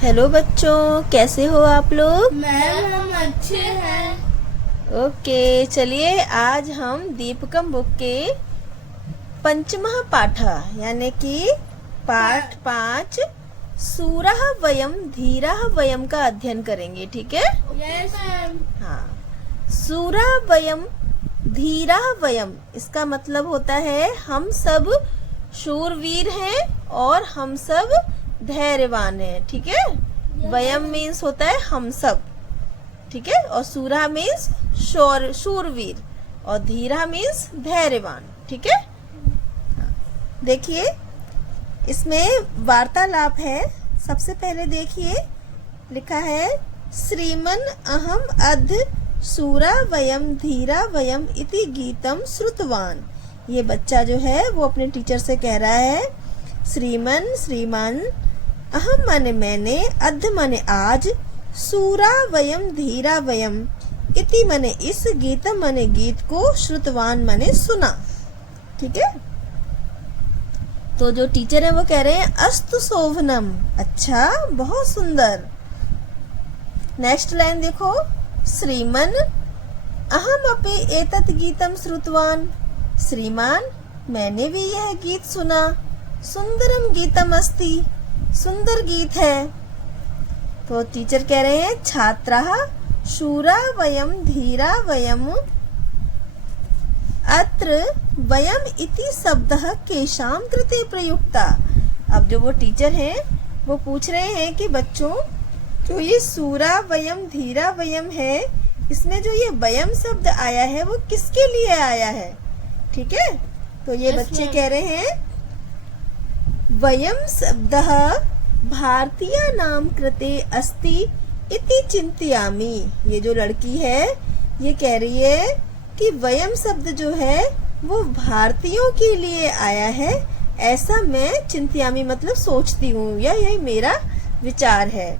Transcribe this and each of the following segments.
Hello बच्चों, कैसे हो आप लोग? मैम हम अच्छे हैं। ओके, चलिए आज हम दीपकम बुक के पंचमः पाठ यानी कि पाठ 5 सूरः वयम धीरः वयम का अध्ययन करेंगे। ठीक है? Yes ma'am. हाँ, सूरः वयम धीरः वयम इसका मतलब होता है हम सब शूरवीर हैं और हम सब धैर्यवान हैं। ठीक है? वयम मीन्स होता है हम सब। ठीक है? और सूरा मीन्स शूरवीर और धीरा मीन्स धैर्यवान। ठीक है? देखिए इसमें वार्तालाप है। सबसे पहले देखिए लिखा है श्रीमन अहम अद्य सूरा वयम धीरा वयम इति गीतम श्रुतवान। ये बच्चा जो है वो अपने टीचर से कह रहा है श्रीमन श्रीमान, अहम माने मैंने, अद्य माने आज, सूरा वयम धीरा वयम, इति माने इस, गीतम माने गीत को, श्रुतवान माने सुना। ठीक है? तो जो टीचर है वो कह रहे हैं अस्तु शोभनम, अच्छा बहुत सुंदर। नेक्स्ट लाइन देखो, श्रीमन अहम अपि एतत् गीतम श्रुतवान, श्रीमान मैंने भी यह गीत सुना, सुंदरम गीतम अस्ति, सुंदर गीत है। तो टीचर कह रहे हैं छात्राः शूरा वयम धीरा वयम अत्र वयम इति शब्दः केषां कृते प्रयुक्ता। अब जो वो टीचर हैं वो पूछ रहे हैं कि बच्चों जो ये सूरा वयम धीरा वयम है, इसमें जो ये वयम शब्द आया है वो किसके लिए आया है? ठीक है? तो ये बच्चे कह रहे हैं वयम शब्दः भारतीयानां कृते अस्ति इति चिंतयामि। ये जो लड़की है ये कह रही है कि वयम शब्द जो है वो भारतीयों के लिए आया है, ऐसा मैं चिंतयामि मतलब सोचती हूँ, या यही मेरा विचार है।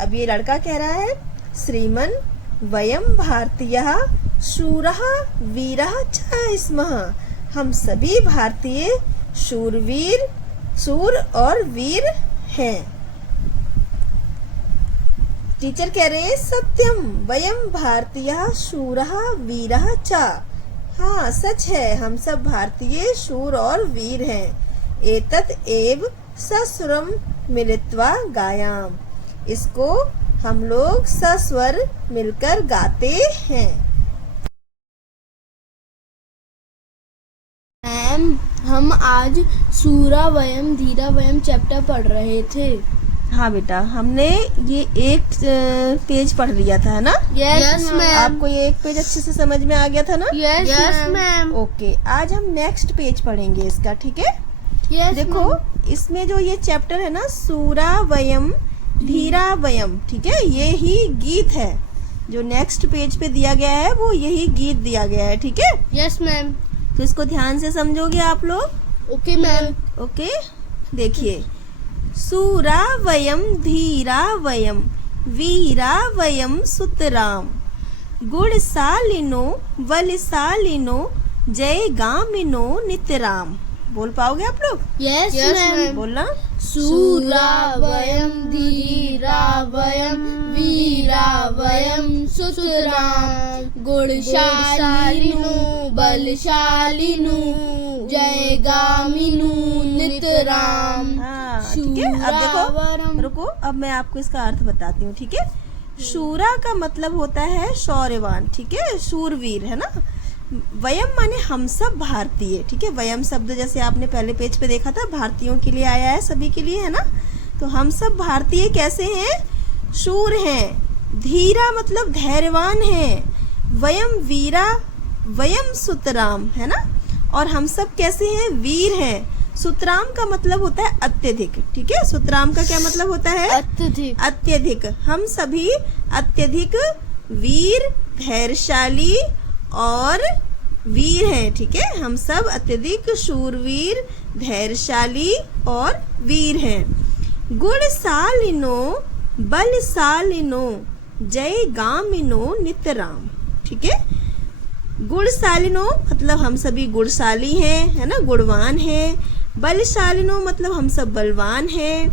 अब ये लड़का कह रहा है श्रीमन वयम भारतीयः शूरः वीरः च स्मः, हम सभी भारतीय शूर और वीर हैं। टीचर कह रहे हैं सत्यम वयम भारतीयः शूरः वीरः च, हाँ सच है हम सब भारतीय शूर और वीर हैं। एतत् एव सस्वरम मिलित्वा गायाम, इसको हम लोग सस्वर मिलकर गाते हैं। मैम हम आज सूरा वयम धीरा वयम चैप्टर पढ़ रहे थे। हाँ बेटा, हमने ये एक पेज पढ़ लिया था, है ना? Yes ma'am. आपको ये एक पेज अच्छे से समझ में आ गया था ना? Yes ma'am. ओके, आज हम नेक्स्ट पेज पढ़ेंगे इसका। ठीक है? यस देखो इसमें जो ये चैप्टर है ना सूरा वयम धीरा वयम, ठीक है, ये ही गीत है। जो नेक्स्ट पेज पे दिया गया है वो यही गीत दिया गया है। ठीक है? Yes ma'am. तो इसको ध्यान से समझोगे आप लोग? Okay ma'am. ओके, देखिए सूरा वयम धीरा वयम वीरा वयम सुतराम, गुणशालिनो बलशालिनो जय गामिनो नितराम। बोल पाओगे आप लोग? Yes ma'am. बोलना। सूरा वयम धीरा वयम वीरा वयम सुतराम, गुणशालिनो बलशालिनो जयगामिनो नितराम। हाँ, ठीक है। अब देखो, रुको, अब मैं आपको इसका अर्थ बताती हूँ। ठीक है? शूरा का मतलब होता है शौर्यवान, ठीक है, शूरवीर, है ना? वयम माने हम सब भारतीय। ठीक है? वयम शब्द जैसे आपने पहले पेज पे देखा था भारतीयों के लिए आया है, सभी के लिए, है ना? तो हम सब भारतीय कैसे हैं? शूर हैं। धीरा मतलब धैर्यवान हैं। वयम वीरा वयम सुतराम, है ना? और हम सब कैसे हैं? वीर हैं। सुतराम का मतलब होता है अत्यधिक। ठीक है? सुतराम का क्या मतलब होता है? अत्यधिक। अत्यधिक। हम सभी अत्यधिक वीर, धैर्यशाली और वीर हैं। ठीक है? हम सब अत्यधिक शूरवीर, धैर्यशाली और वीर हैं। गुणशालिनो बलशालिनो जय गामिनो नितराम। ठीक है? गुणशालिनो मतलब हम सभी गुणशाली हैं, है ना, गुणवान हैं। बलशालिनो मतलब हम सब बलवान हैं।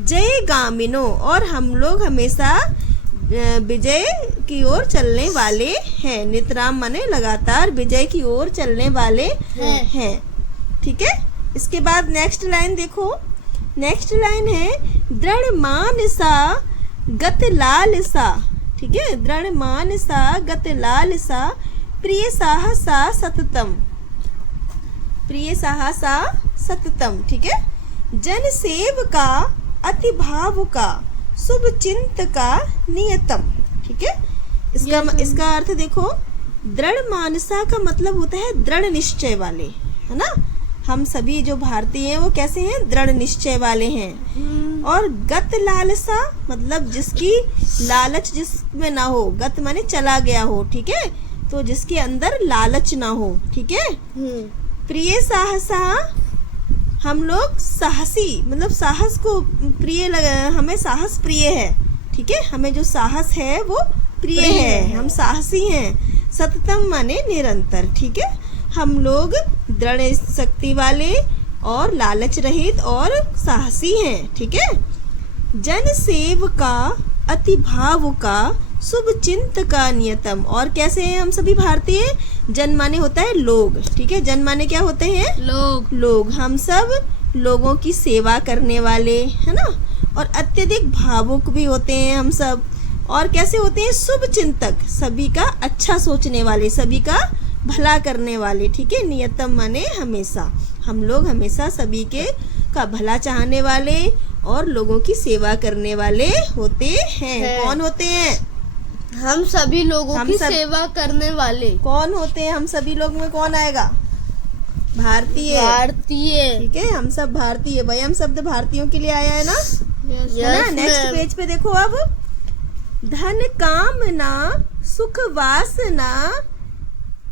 जय गामिनो, और हम लोग हमेशा विजय की ओर चलने वाले हैं। नितराम माने लगातार विजय की ओर चलने वाले हैं। ठीक है, इसके बाद नेक्स्ट लाइन देखो। नेक्स्ट लाइन है दृढ़ मानसा गत लालसा। ठीक है, दृढ़ मानसा गत लालसा प्रिय साहसा सततम। प्रिय साहसा सततम। ठीक है, जन सेव का अति भाव का शुभ चिंत का नियतम। ठीक है, इसका अर्थ देखो। दृढ़ मानसा का मतलब होता है दृढ़ निश्चय वाले, है ना। हम सभी जो भारतीय हैं वो कैसे हैं? दृढ़ निश्चय वाले हैं। और गत लालसा मतलब जिसकी लालच जिसमें ना हो। गत माने चला गया हो। ठीक है, तो जिसके अंदर लालच ना हो। ठीक है। प्रिय साहसा, हम लोग साहसी मतलब साहस को प्रिय हमें साहस प्रिय है। ठीक है, हमें जो साहस है वो प्रिय है, हम साहसी हैं। सततम माने निरंतर। ठीक है, हम लोग दृढ़ शक्ति वाले और लालच रहित और साहसी हैं। ठीक है, जन सेव का अति भाव का शुभ चिंत का नियतम। और कैसे हैं हम सभी भारतीय? जन माने होता है लोग। ठीक है, जन माने क्या होते हैं? लोग। हम सब लोगों की सेवा करने वाले, है ना। और अत्यधिक भावुक भी होते हैं हम सब। और कैसे होते हैं? शुभ चिंतक, सभी का अच्छा सोचने वाले, सभी का भला करने वाले। ठीक है, नियतम माने हमेशा। हम लोग हमेशा सभी के का भला चाहने वाले और लोगों की सेवा करने वाले होते हैं। कौन होते हैं? हम सभी लोगों की सेवा करने वाले। कौन होते हैं? हम सभी लोग में कौन आएगा? भारतीय। ठीक है, हम सब भारतीय। वयम शब्द भारतीयों के लिए आया है ना। है ना। नेक्स्ट पेज पे देखो। अब धन कामना सुख वासना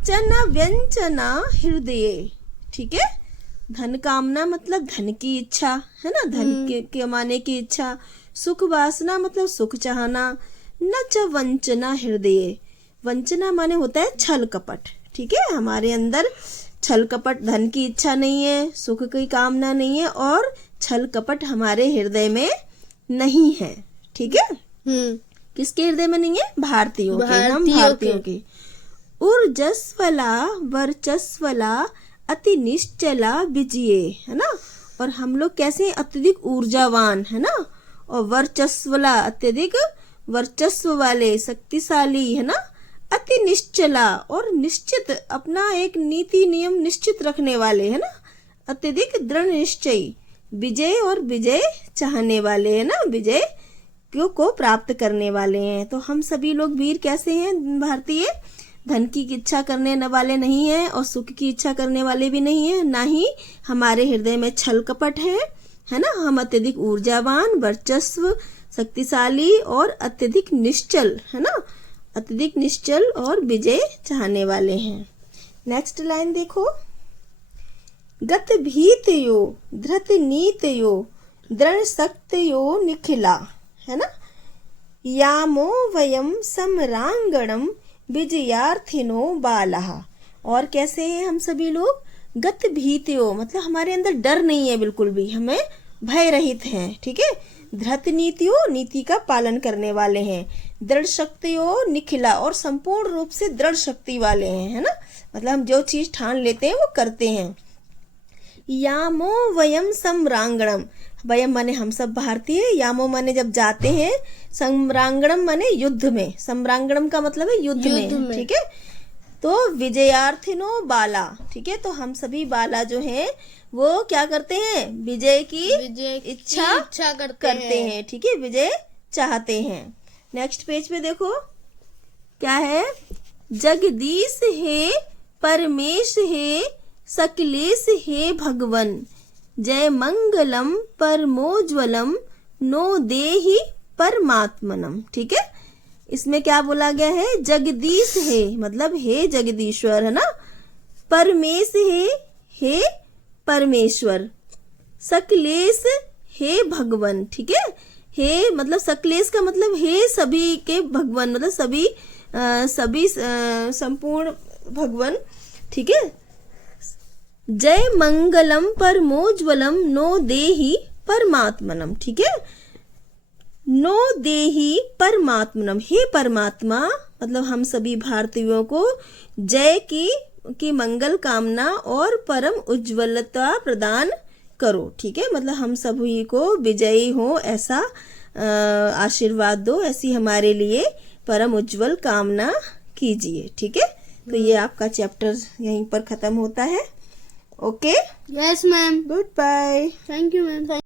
चना व्यंजना हृदय। ठीक है, धन कामना मतलब धन की इच्छा, है ना, धन के कमाने की इच्छा। सुख वासना मतलब सुख चाहना। न च वंचना हृदय, वंचना माने होता है छल कपट। ठीक है, हमारे अंदर छल कपट, धन की इच्छा नहीं है, सुख की कामना नहीं है और छल कपट हमारे हृदय में नहीं है। ठीक है, किसके हृदय में नहीं है? भारतीयों के। हम भारतीयों के। ऊर्जस्वला वर्चस्वला अति निश्चला विजय, है ना। और हम लोग कैसे? अत्यधिक ऊर्जावान, है ना। और वर्चस्वला अत्यधिक वर्चस्व वाले, शक्तिशाली, है ना। अति निश्चला और निश्चित, अपना एक नीति नियम निश्चित रखने वाले, है ना। अत्यधिक दृढ़ निश्चयी, विजय और विजय चाहने वाले, है ना। विजय को प्राप्त करने वाले हैं। तो हम सभी लोग वीर कैसे हैं? भारतीय धन की इच्छा करने वाले नहीं हैं और सुख की इच्छा करने वाले भी नहीं हैं, ना ही हमारे हृदय में छल कपट है ना। हम अत्यधिक ऊर्जावान, वर्चस्व, शक्तिशाली और अत्यधिक निश्चल, है ना। अत्यधिक निश्चल और विजय चाहने वाले हैं। नेक्स्ट लाइन देखो। गत भीतयो धृत नीतयो दृढ़ शक्तयो निखिला, है ना। यामो वयम समरांगणम विजयार्थिनो बालः। और कैसे हैं हम सभी लोग? गत भीतयो मतलब हमारे अंदर डर नहीं है बिल्कुल भी, हमें भय रहित हैं। ठीक है, धृत नीतियो नीति का पालन करने वाले हैं। दृढ़ शक्तियो निखिला और संपूर्ण रूप से दृढ़ शक्ति वाले हैं, है ना। मतलब हम जो चीज ठान लेते हैं वो करते हैं। यामो वयम सम्रांगणम, वयम माने हम सब भारतीय, यामो माने जब जाते हैं, सम्रांगणम माने युद्ध में। सम्रांगणम का मतलब है युद्ध में। ठीक है, तो विजयार्थिनो बाला। ठीक है, तो हम सभी बाला जो हैं वो क्या करते हैं? विजय की इच्छा करते हैं। ठीक है, विजय चाहते हैं। नेक्स्ट पेज पे देखो क्या है। जगदीश हे परमेश हे सकलेश हे भगवन जय मंगलम परमोज्वलम नो देहि परमात्मनम। ठीक है, इसमें क्या बोला गया है? जगदीश है मतलब हे जगदीश्वर, है ना। परमेश हे परमेश्वर, सकलेश हे भगवन। ठीक है, हे मतलब सकलेश का मतलब हे सभी के भगवान, मतलब सभी संपूर्ण भगवान। ठीक है, जय मंगलम परमोज्वलम नो देहि परमात्मनम, ठीक है। नो देहि परमात्मनम, हे परमात्मा मतलब हम सभी भारतीयों को जय की मंगल कामना और परम उज्ज्वलता प्रदान करो, ठीक है। मतलब हम सभी को विजयी हो ऐसा आशीर्वाद दो, ऐसी हमारे लिए परम उज्जवल कामना कीजिए, ठीक है। तो ये आपका चैप्टर यहीं पर खत्म होता है। Okay, yes ma'am, goodbye. Thank you ma'am.